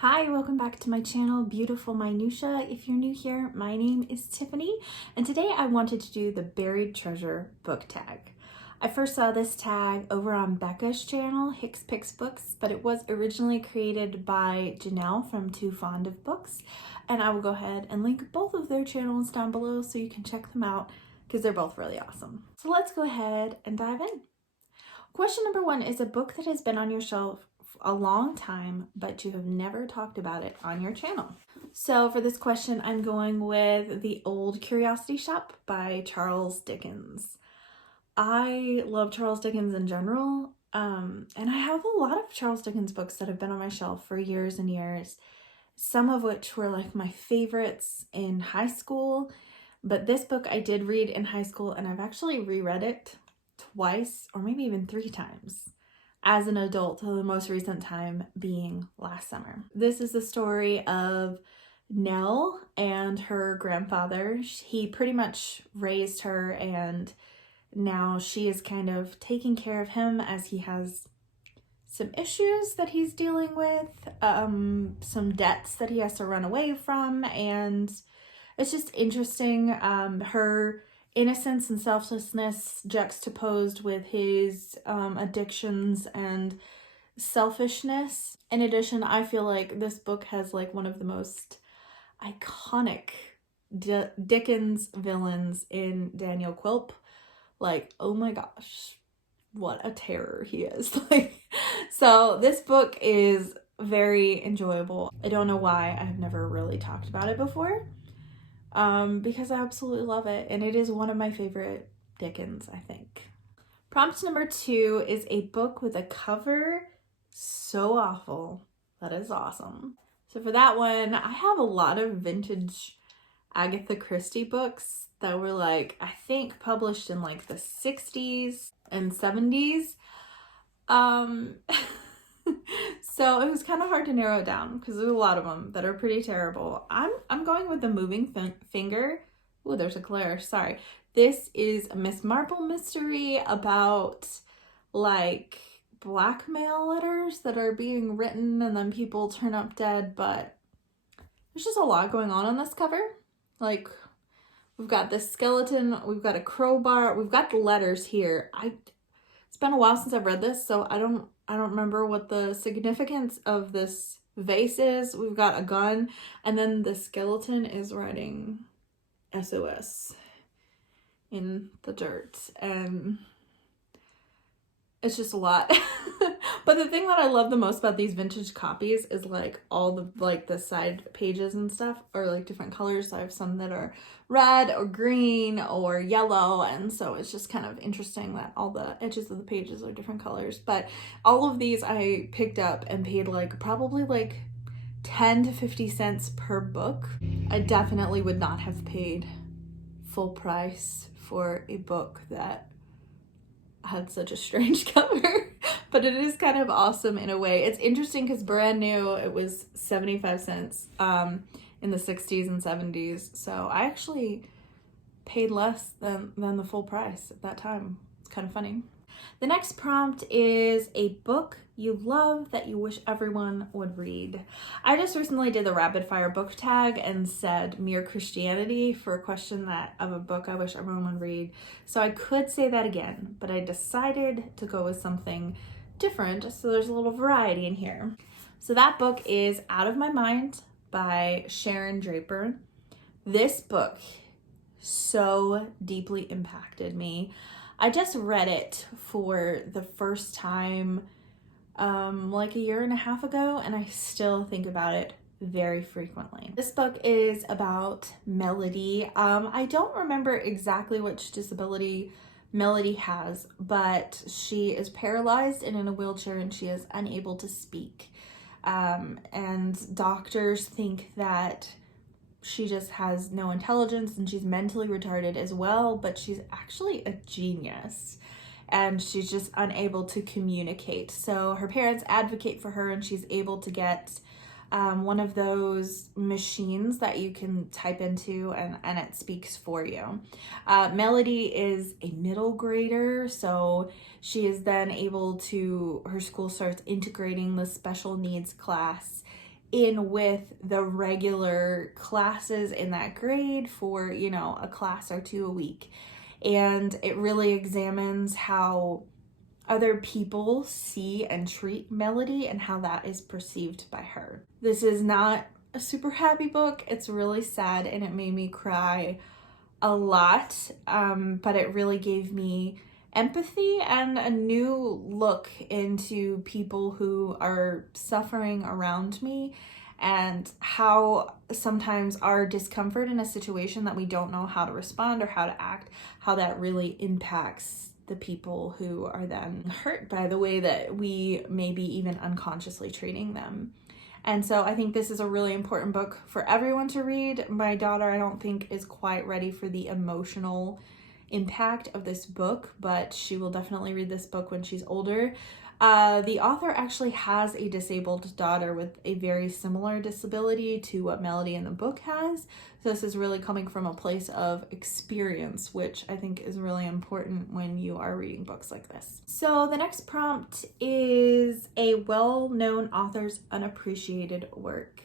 Hi, welcome back to my channel, Beautiful Minutia. If you're new here, my name is Tiffany, and today I wanted to do the Buried Treasure book tag. I first saw this tag over on Becca's channel, Hicks Picks Books, but it was originally created by Janelle from Too Fond of Books, and I will go ahead and link both of their channels down below so you can check them out because they're both really awesome. So let's go ahead and dive in. Question number 1 is a book that has been on your shelf a long time, but you have never talked about it on your channel. So for this question, I'm going with The Old Curiosity Shop by Charles Dickens. I love Charles Dickens in general, and I have a lot of Charles Dickens books that have been on my shelf for years and years, some of which were like my favorites in high school, but this book I did read in high school, and I've actually reread it twice or maybe even 3 times as an adult, the most recent time being last summer. This is the story of Nell and her grandfather. He pretty much raised her, and now she is kind of taking care of him as he has some issues that he's dealing with, some debts that he has to run away from, and it's just interesting, her innocence and selflessness juxtaposed with his addictions and selfishness. In addition, I feel like this book has like one of the most iconic Dickens villains in Daniel Quilp. Like, oh my gosh, what a terror he is. So this book is very enjoyable. I don't know why I've never really talked about it before. Because I absolutely love it, and it is one of my favorite Dickens, I think. Prompt number 2 is a book with a cover so awful that is awesome. So for that one, I have a lot of vintage Agatha Christie books that were like, I think published in like the 60s and 70s. So it was kind of hard to narrow it down because there's a lot of them that are pretty terrible. I'm going with The Moving Finger. Oh, there's a glare. Sorry. This is a Miss Marple mystery about like blackmail letters that are being written and then people turn up dead, but there's just a lot going on this cover. Like, we've got this skeleton, we've got a crowbar, we've got the letters here. It's been a while since I've read this, so I don't remember what the significance of this vase is. We've got a gun, and then the skeleton is writing SOS in the dirt, and it's just a lot. But the thing that I love the most about these vintage copies is like all the like the side pages and stuff are like different colors. So I have some that are red or green or yellow, and so it's just kind of interesting that all the edges of the pages are different colors. But all of these I picked up and paid like probably like 10 to 50 cents per book. I definitely would not have paid full price for a book that had such a strange cover. But it is kind of awesome in a way. It's interesting because brand new, it was 75 cents in the 60s and 70s. So I actually paid less than the full price at that time. It's kind of funny. The next prompt is a book you love that you wish everyone would read. I just recently did the rapid fire book tag and said Mere Christianity for a question of a book I wish everyone would read. So I could say that again, but I decided to go with something different, so there's a little variety in here. So that book is Out of My Mind by Sharon Draper. This book so deeply impacted me. I just read it for the first time like a year and a half ago, and I still think about it very frequently. This book is about Melody. I don't remember exactly which disability Melody has, but she is paralyzed and in a wheelchair, and she is unable to speak. And doctors think that she just has no intelligence and she's mentally retarded as well, but she's actually a genius and she's just unable to communicate. So her parents advocate for her, and she's able to get one of those machines that you can type into and it speaks for you. Melody is a middle grader, so she is then able to, her school starts integrating the special needs class in with the regular classes in that grade for, you know, a class or two a week. And it really examines how other people see and treat Melody and how that is perceived by her. This is not a super happy book. It's really sad and it made me cry a lot, but it really gave me empathy and a new look into people who are suffering around me and how sometimes our discomfort in a situation that we don't know how to respond or how to act, how that really impacts the people who are then hurt by the way that we may be even unconsciously treating them. And so I think this is a really important book for everyone to read. My daughter, I don't think, is quite ready for the emotional impact of this book, but she will definitely read this book when she's older. The author actually has a disabled daughter with a very similar disability to what Melody in the book has. So this is really coming from a place of experience, which I think is really important when you are reading books like this. So the next prompt is a well-known author's unappreciated work.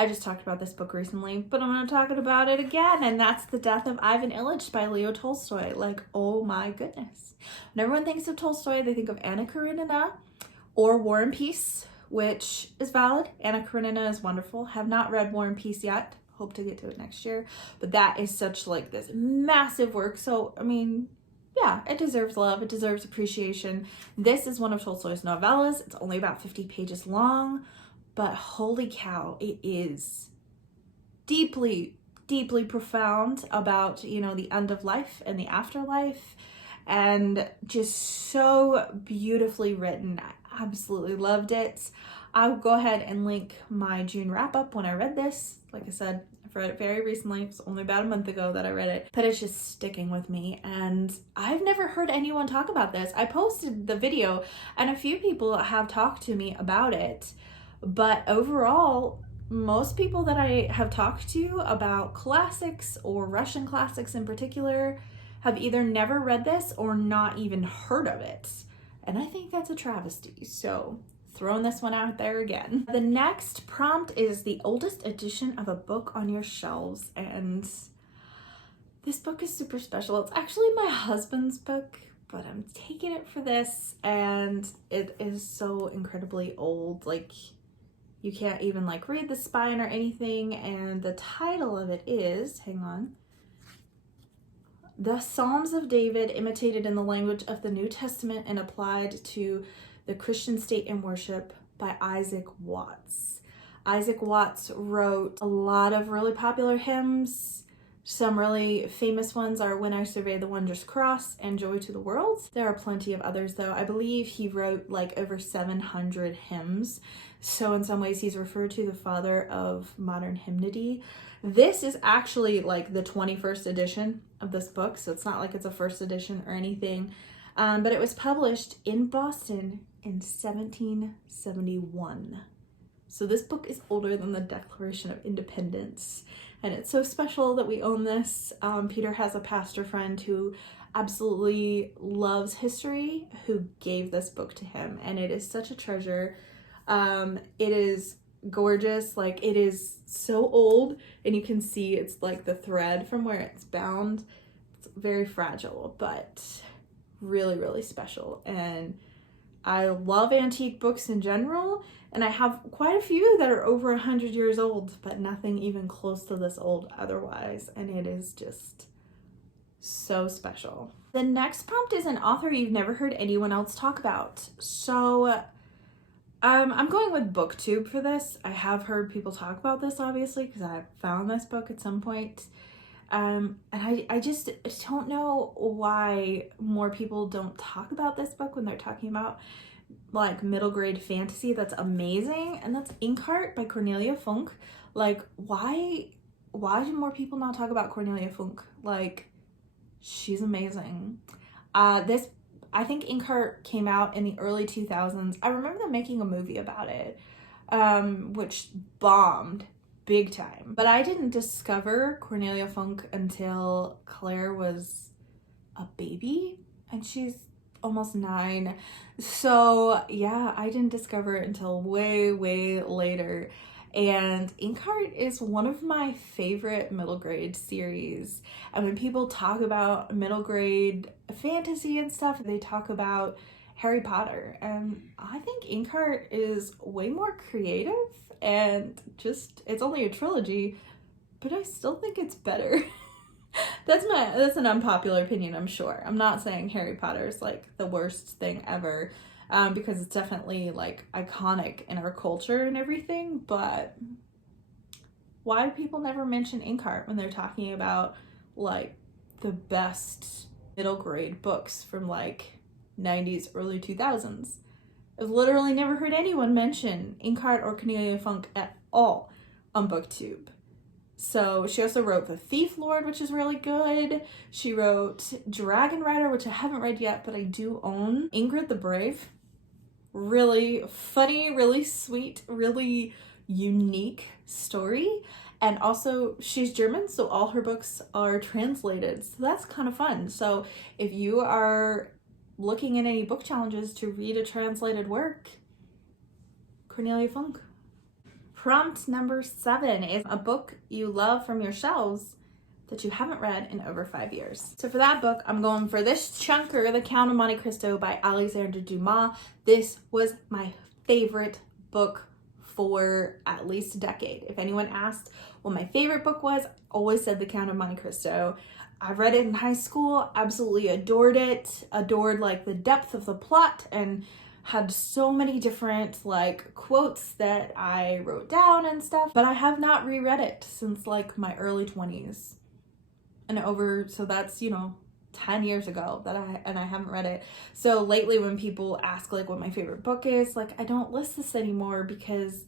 I just talked about this book recently, but I'm going to talk about it again, and that's The Death of Ivan Ilitch by Leo Tolstoy. Like, oh my goodness. When everyone thinks of Tolstoy, they think of Anna Karenina or War and Peace, which is valid. Anna Karenina is wonderful. Have not read War and Peace yet. Hope to get to it next year. But that is such like this massive work. So, I mean, yeah, it deserves love. It deserves appreciation. This is one of Tolstoy's novellas. It's only about 50 pages long. But holy cow, it is deeply, deeply profound about, you know, the end of life and the afterlife, and just so beautifully written. I absolutely loved it. I'll go ahead and link my June wrap-up when I read this. Like I said, I've read it very recently. It's only about a month ago that I read it, but it's just sticking with me. And I've never heard anyone talk about this. I posted the video and a few people have talked to me about it. But overall, most people that I have talked to about classics or Russian classics in particular have either never read this or not even heard of it. And I think that's a travesty. So throwing this one out there again. The next prompt is the oldest edition of a book on your shelves. And this book is super special. It's actually my husband's book, but I'm taking it for this. And it is so incredibly old. Like, you can't even like read the spine or anything. And the title of it is, hang on, The Psalms of David Imitated in the Language of the New Testament and Applied to the Christian State and Worship by Isaac Watts. Isaac Watts wrote a lot of really popular hymns. Some really famous ones are When I Survey the Wondrous Cross and Joy to the World. There are plenty of others though. I believe he wrote like over 700 hymns. So in some ways he's referred to the father of modern hymnody. This is actually like the 21st edition of this book. So it's not like it's a first edition or anything. But it was published in Boston in 1771. So this book is older than the Declaration of Independence. And it's so special that we own this. Peter has a pastor friend who absolutely loves history who gave this book to him. And it is such a treasure. It is gorgeous. Like, it is so old and you can see it's like the thread from where it's bound. It's very fragile, but really, really special. And I love antique books in general, and I have quite a few that are over 100 years old, but nothing even close to this old otherwise, and it is just so special. The next prompt is an author you've never heard anyone else talk about. So I'm going with BookTube for this. I have heard people talk about this, obviously, because I found this book at some point. And I just don't know why more people don't talk about this book when they're talking about like middle grade fantasy. That's amazing. And that's Inkheart by Cornelia Funke. Like, why do more people not talk about Cornelia Funke? Like, she's amazing. I think Inkheart came out in the early 2000s. I remember them making a movie about it, which bombed big time. But I didn't discover Cornelia Funke until Claire was a baby, and she's almost 9. So yeah, I didn't discover it until way, way later. And Inkheart is one of my favorite middle grade series. And when people talk about middle grade fantasy and stuff, they talk about Harry Potter. And I think Inkheart is way more creative, and just, it's only a trilogy, but I still think it's better. That's an unpopular opinion, I'm sure. I'm not saying Harry Potter is like the worst thing ever, because it's definitely like iconic in our culture and everything, but why do people never mention Inkheart when they're talking about like the best middle grade books from like 90s, early 2000s? I've literally never heard anyone mention Inkheart or Cornelia Funke at all on BookTube. So she also wrote The Thief Lord, which is really good. She wrote Dragon Rider, which I haven't read yet, but I do own. Ingrid the Brave. Really funny, really sweet, really unique story. And also she's German, so all her books are translated. So that's kind of fun. So if you are looking at any book challenges to read a translated work, Cornelia Funke. Prompt number 7 is a book you love from your shelves that you haven't read in over 5 years. So for that book, I'm going for this chunker, The Count of Monte Cristo by Alexandre Dumas. This was my favorite book for at least a decade. If anyone asked what my favorite book was, I always said The Count of Monte Cristo. I read it in high school, absolutely adored it, adored like the depth of the plot, and had so many different like quotes that I wrote down and stuff, but I have not reread it since like my early 20s. And so that's, 10 years ago that I haven't read it. So lately when people ask like what my favorite book is, like I don't list this anymore because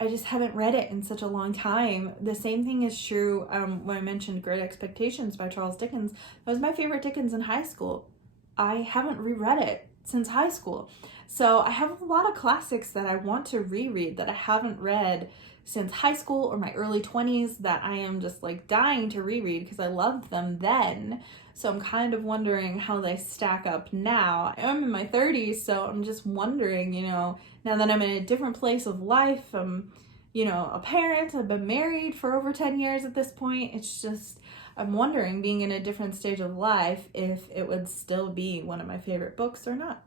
I just haven't read it in such a long time. The same thing is true when I mentioned Great Expectations by Charles Dickens. That was my favorite Dickens in high school. I haven't reread it since high school. So I have a lot of classics that I want to reread that I haven't read since high school or my early 20s that I am just like dying to reread because I loved them then. So I'm kind of wondering how they stack up now. I'm in my 30s, so I'm just wondering, now that I'm in a different place of life, I'm, a parent, I've been married for over 10 years at this point. It's just, I'm wondering, being in a different stage of life, if it would still be one of my favorite books or not.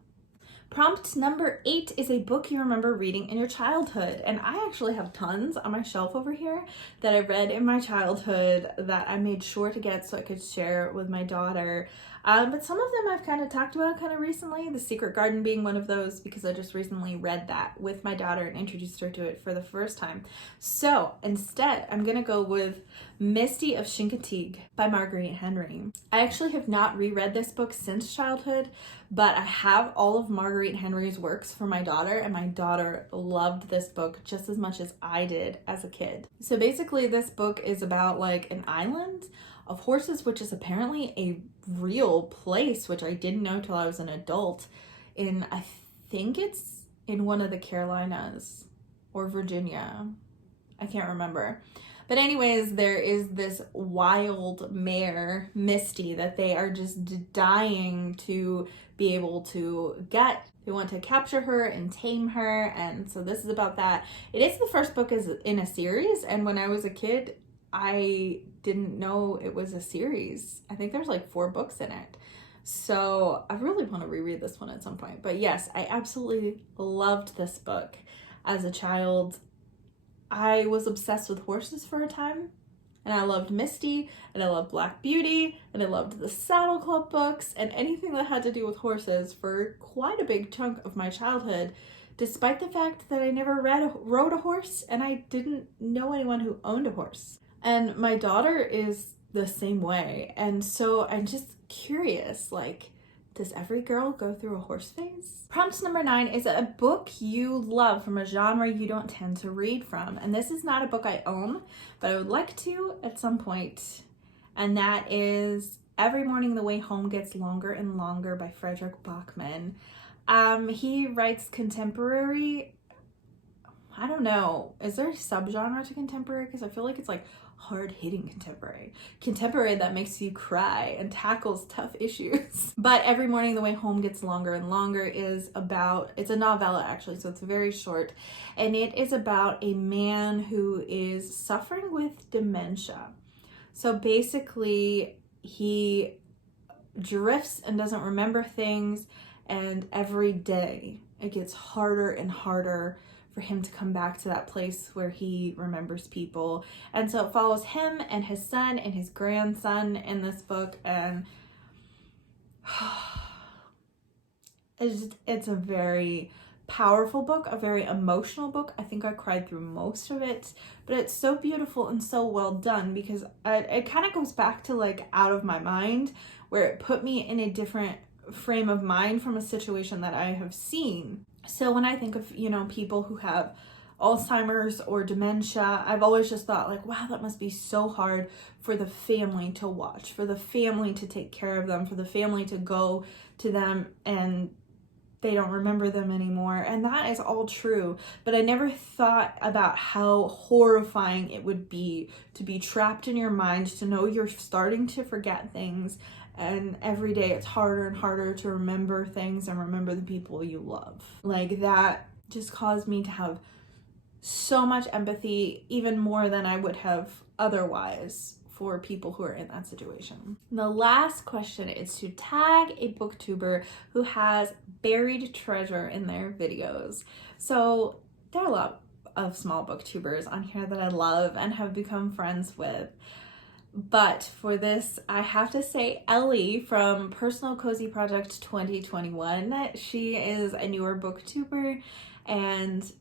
Prompt number 8 is a book you remember reading in your childhood. And I actually have tons on my shelf over here that I read in my childhood that I made sure to get so I could share with my daughter. But some of them I've kind of talked about kind of recently, The Secret Garden being one of those because I just recently read that with my daughter and introduced her to it for the first time. So instead, I'm going to go with Misty of Chincoteague by Marjorie Henry. I actually have not reread this book since childhood, but I have all of Marjorie Henry's works for my daughter, and my daughter loved this book just as much as I did as a kid. So basically this book is about like an island of horses, which is apparently a real place, which I didn't know till I was an adult, I think it's in one of the Carolinas or Virginia. I can't remember. But anyways, there is this wild mare, Misty, that they are just dying to be able to get. They want to capture her and tame her, and so this is about that. It is the first book in a series, and when I was a kid, I didn't know it was a series. I think there's like 4 books in it. So I really want to reread this one at some point. But yes, I absolutely loved this book as a child. I was obsessed with horses for a time, and I loved Misty, and I loved Black Beauty, and I loved the Saddle Club books, and anything that had to do with horses for quite a big chunk of my childhood, despite the fact that I never rode a horse, and I didn't know anyone who owned a horse. And my daughter is the same way, and so I'm just curious, like, does every girl go through a horse phase? Prompt number 9 is a book you love from a genre you don't tend to read from. And this is not a book I own, but I would like to at some point. And that is Every Morning the Way Home Gets Longer and Longer by Frederick Bachman. He writes contemporary, I don't know, is there a subgenre to contemporary? Because I feel like it's like hard-hitting contemporary that makes you cry and tackles tough issues. But Every Morning the Way Home Gets Longer and Longer is about, it's a novella actually, so it's very short, and it is about a man who is suffering with dementia. So basically he drifts and doesn't remember things, and every day it gets harder and harder for him to come back to that place where he remembers people. And so it follows him and his son and his grandson in this book, and it's a very powerful book, a very emotional book. I think I cried through most of it, but it's so beautiful and so well done because it kind of goes back to like Out of My Mind, where it put me in a different frame of mind from a situation that I have seen. So when I think of, you know, people who have Alzheimer's or dementia, I've always just thought like, wow, that must be so hard for the family to watch, for the family to take care of them, for the family to go to them and they don't remember them anymore. And that is all true. But I never thought about how horrifying it would be to be trapped in your mind, to know you're starting to forget things. And every day it's harder and harder to remember things and remember the people you love. Like, that just caused me to have so much empathy, even more than I would have otherwise, for people who are in that situation. The last question is to tag a booktuber who has buried treasure in their videos. So there are a lot of small booktubers on here that I love and have become friends with. But for this, I have to say Ellie from Personal Cozy Project 2021. She is a newer booktuber and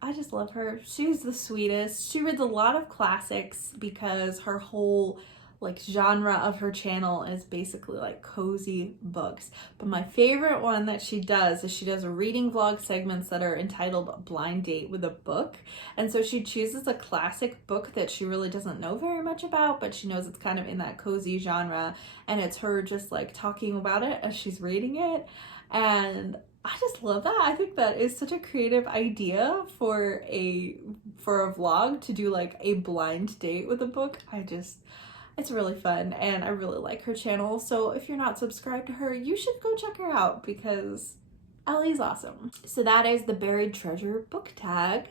I just love her. She's the sweetest. She reads a lot of classics because her whole like genre of her channel is basically like cozy books. But my favorite one that she does is she does reading vlog segments that are entitled Blind Date with a Book. And so she chooses a classic book that she really doesn't know very much about, but she knows it's kind of in that cozy genre, and it's her just like talking about it as she's reading it. And I just love that. I think that is such a creative idea for a vlog, to do like a blind date with a book. It's really fun and I really like her channel. So if you're not subscribed to her, you should go check her out because Ellie's awesome. So that is the buried treasure book tag.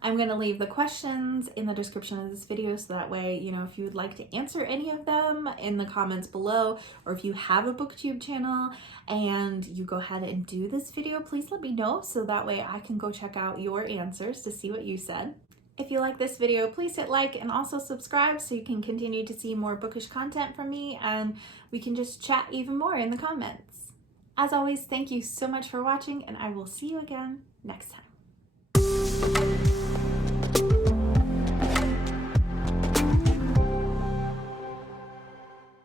I'm going to leave the questions in the description of this video, so that way, you know, if you would like to answer any of them in the comments below, or if you have a booktube channel and you go ahead and do this video, please let me know so that way I can go check out your answers to see what you said. If you like this video, please hit like and also subscribe so you can continue to see more bookish content from me and we can just chat even more in the comments. As always, thank you so much for watching and I will see you again next time.